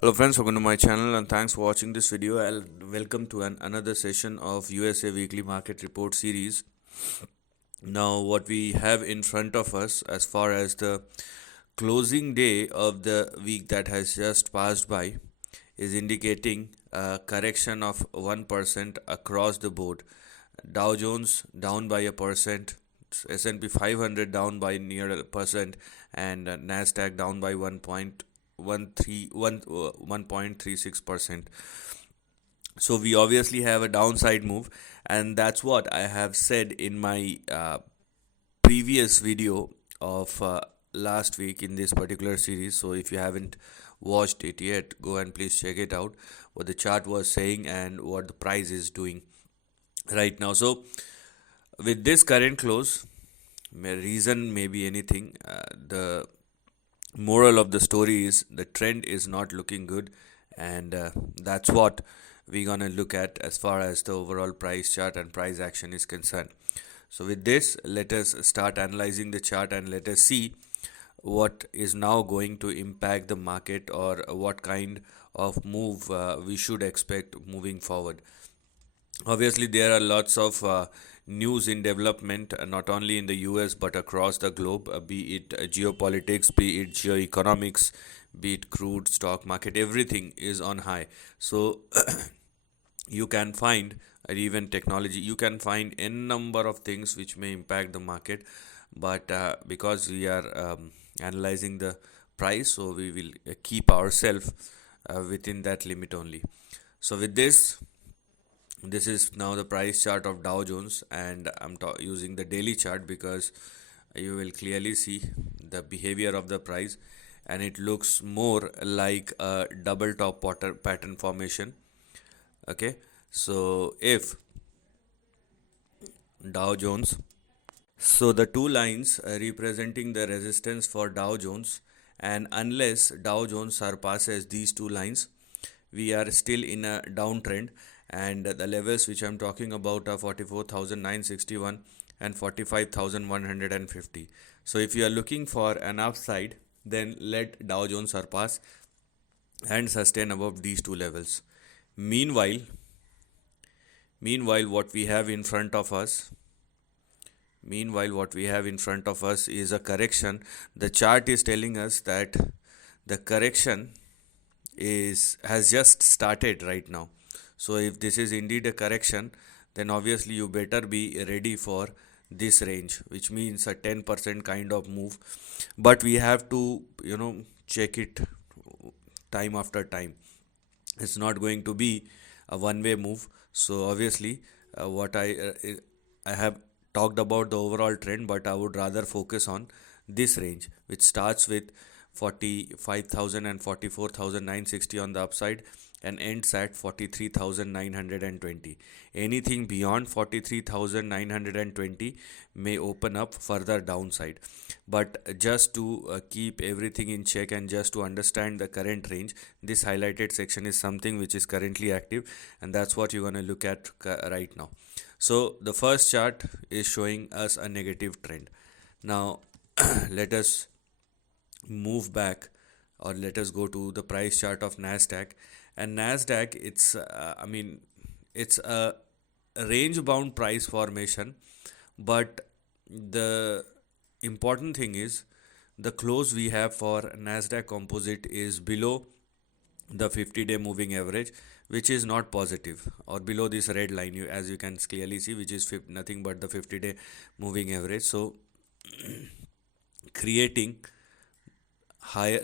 Hello friends, welcome to my channel and thanks for watching this video. I'll welcome to another session of USA Weekly Market Report series. Now what we have in front of us as far as the closing day of the week that has just passed by is indicating a correction of 1% across the board. Dow Jones down by a percent, S&P 500 down by near a percent, and Nasdaq down by 1.36%. So we obviously have a downside move, and that's what I have said in my previous video of last week in this particular series. So if you haven't watched it yet, go and please check it out, what the chart was saying and what the price is doing right now. So with this current close, reason may be anything. The moral of the story is the trend is not looking good, and that's what we're gonna look at as far as the overall price chart and price action is concerned. So with this, let us start analyzing the chart and let us see what is now going to impact the market, or what kind of move we should expect moving forward. Obviously, there are lots of news in development, not only in the US but across the globe, be it geopolitics, be it geoeconomics, be it crude, stock market, everything is on high. So, you can find, or even technology, you can find n number of things which may impact the market, but because we are analyzing the price, so we will keep ourselves within that limit only. So, with this is now the price chart of Dow Jones, and I'm using the daily chart because you will clearly see the behavior of the price, and it looks more like a double top pattern formation. Okay, so if Dow Jones, so the two lines representing the resistance for Dow Jones, and unless Dow Jones surpasses these two lines, we are still in a downtrend, and the levels which I'm talking about are 44,961 and 45,150. So if you are looking for an upside, then let Dow Jones surpass and sustain above these two levels. Meanwhile, what we have in front of us is a correction. The chart is telling us that the correction has just started right now. So if this is indeed a correction, then obviously you better be ready for this range, which means a 10% kind of move. But we have to check it time after time. It's not going to be a one way move. So obviously, what I have talked about the overall trend, but I would rather focus on this range, which starts with 45,000 and 44,960 on the upside and ends at 43,920. Anything beyond 43,920 may open up further downside. But just to keep everything in check and just to understand the current range, this highlighted section is something which is currently active, and that's what you're going to look at right now. So the first chart is showing us a negative trend. Now let us move back, or let us go to the price chart of Nasdaq. And Nasdaq, it's a range bound price formation, but the important thing is the close we have for Nasdaq composite is below the 50-day moving average, which is not positive, or below this red line, as you can clearly see, which is nothing but the 50-day moving average. So creating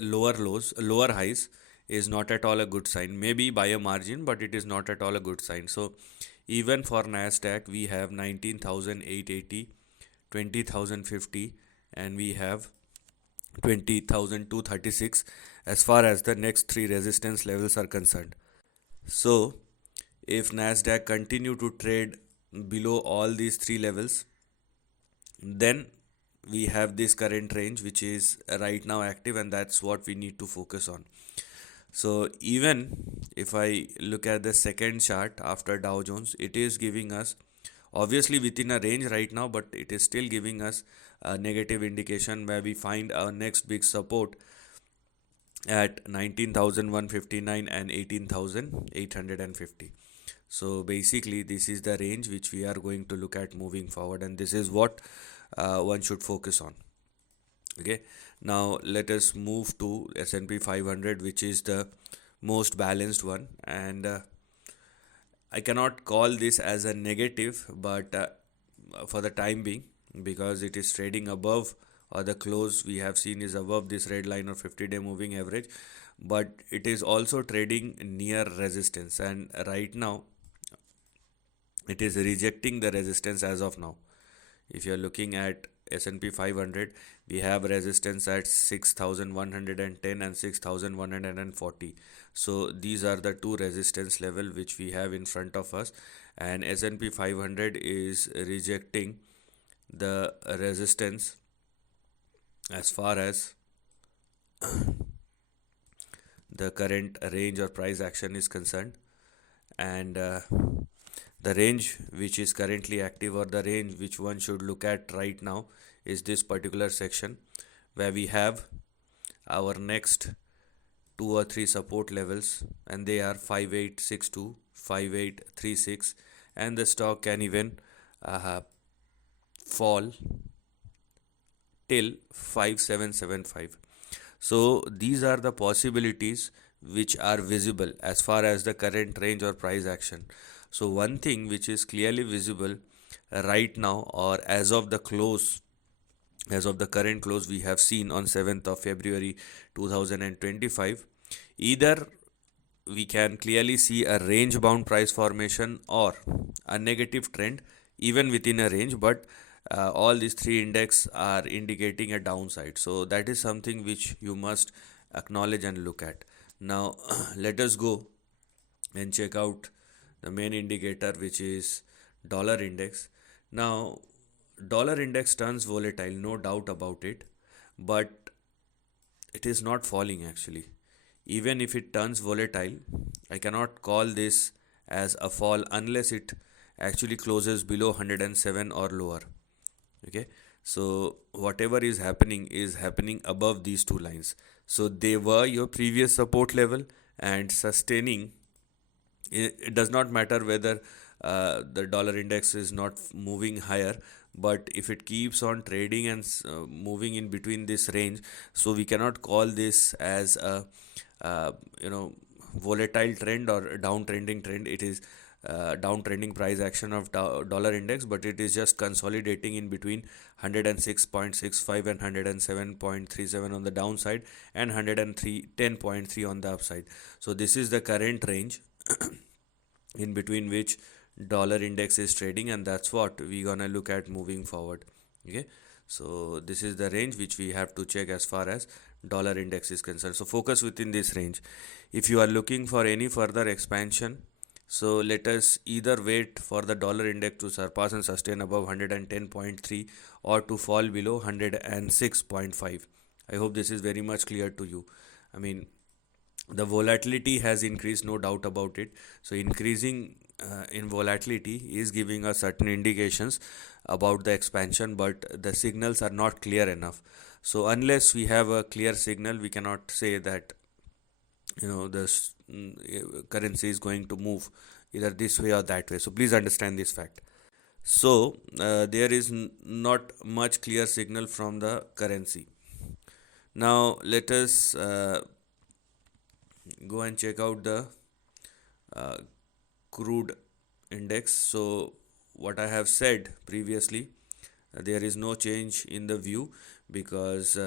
lower highs is not at all a good sign. Maybe by a margin, but it is not at all a good sign. So even for Nasdaq, we have 19,880, 20,050, and we have 20,236 as far as the next three resistance levels are concerned. So if Nasdaq continue to trade below all these three levels, then we have this current range which is right now active, and that's what we need to focus on. So even if I look at the second chart after Dow Jones, it is giving us obviously within a range right now, but it is still giving us a negative indication where we find our next big support at 19,159 and 18,850. So basically, this is the range which we are going to look at moving forward, and this is what one should focus on. Okay, now let us move to S&P 500, which is the most balanced one, and I cannot call this as a negative, but for the time being, because it is trading above, or the close we have seen is above this red line or 50-day moving average, but it is also trading near resistance, and right now it is rejecting the resistance as of now. If you are looking at S&P 500, we have resistance at 6,110 and 6,140. So these are the two resistance level which we have in front of us, and S&P 500 is rejecting the resistance as far as the current range or price action is concerned, and the range which is currently active, or the range which one should look at right now, is this particular section where we have our next two or three support levels, and they are 5862, 5836, and the stock can even uh, fall till 5775. So these are the possibilities which are visible as far as the current range or price action. So one thing which is clearly visible right now, or as of the close, as of the current close we have seen on 7th of February 2025, either we can clearly see a range bound price formation or a negative trend even within a range, but all these three index are indicating a downside. So that is something which you must acknowledge and look at. Now let us go and check out the main indicator, which is dollar index. Now dollar index turns volatile, no doubt about it, but it is not falling actually. Even if it turns volatile, I cannot call this as a fall unless it actually closes below 107 or lower. Okay, so whatever is happening above these two lines. So they were your previous support level, and sustaining it does not matter whether the dollar index is not moving higher, but if it keeps on trading and moving in between this range, so we cannot call this as a uh, you know volatile trend or downtrending trend. It is downtrending price action of dollar index, but it is just consolidating in between 106.65 and 107.37 on the downside, and 103.10.3 on the upside. So this is the current range in between which dollar index is trading, and that's what we're gonna look at moving forward. Okay, so this is the range which we have to check as far as dollar index is concerned. So focus within this range. If you are looking for any further expansion, so let us either wait for the dollar index to surpass and sustain above 110.3, or to fall below 106.5. I hope this is very much clear to you. I mean, the volatility has increased, no doubt about it. So increasing in volatility is giving us certain indications about the expansion, but the signals are not clear enough. So unless we have a clear signal, we cannot say that the currency is going to move either this way or that way. So please understand this fact. So there is not much clear signal from the currency. Now let us go and check out the uh, crude index. So what I have said previously, there is no change in the view, because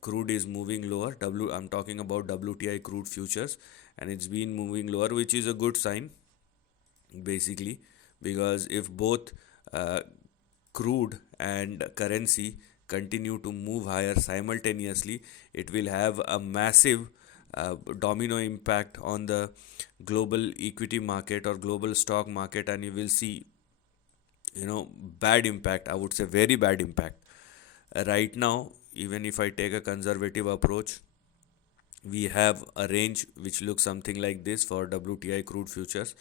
crude is moving lower. I'm talking about WTI crude futures, and it's been moving lower, which is a good sign basically, because if both uh, crude and currency continue to move higher simultaneously, it will have a massive domino impact on the global equity market or global stock market, and you will see bad impact. I would say very bad impact. Right now, even if I take a conservative approach, we have a range which looks something like this for WTI crude futures,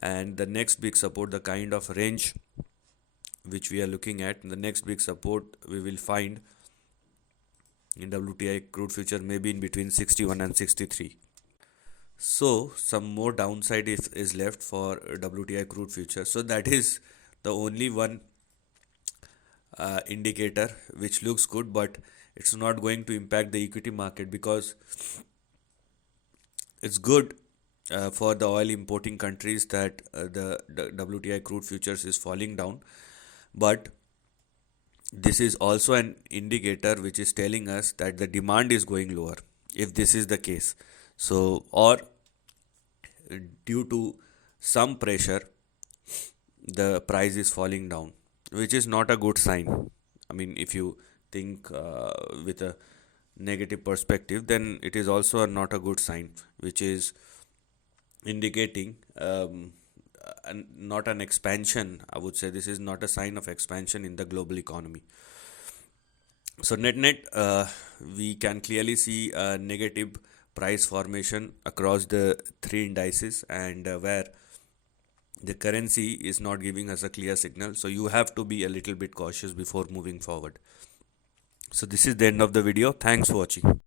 and the next big support, the kind of range which we are looking at, the next big support we will find in WTI crude future may be in between 61 and 63. So some more downside is left for WTI crude future. So that is the only one indicator which looks good, but it's not going to impact the equity market because it's good for the oil importing countries that the WTI crude futures is falling down, but this is also an indicator which is telling us that the demand is going lower if this is the case. So, or due to some pressure, the price is falling down, which is not a good sign. I mean, if you think with a negative perspective, then it is also not a good sign, which is indicating not an expansion. I would say this is not a sign of expansion in the global economy. So net we can clearly see a negative price formation across the three indices, and where the currency is not giving us a clear signal. So you have to be a little bit cautious before moving forward. So this is the end of the video. Thanks for watching.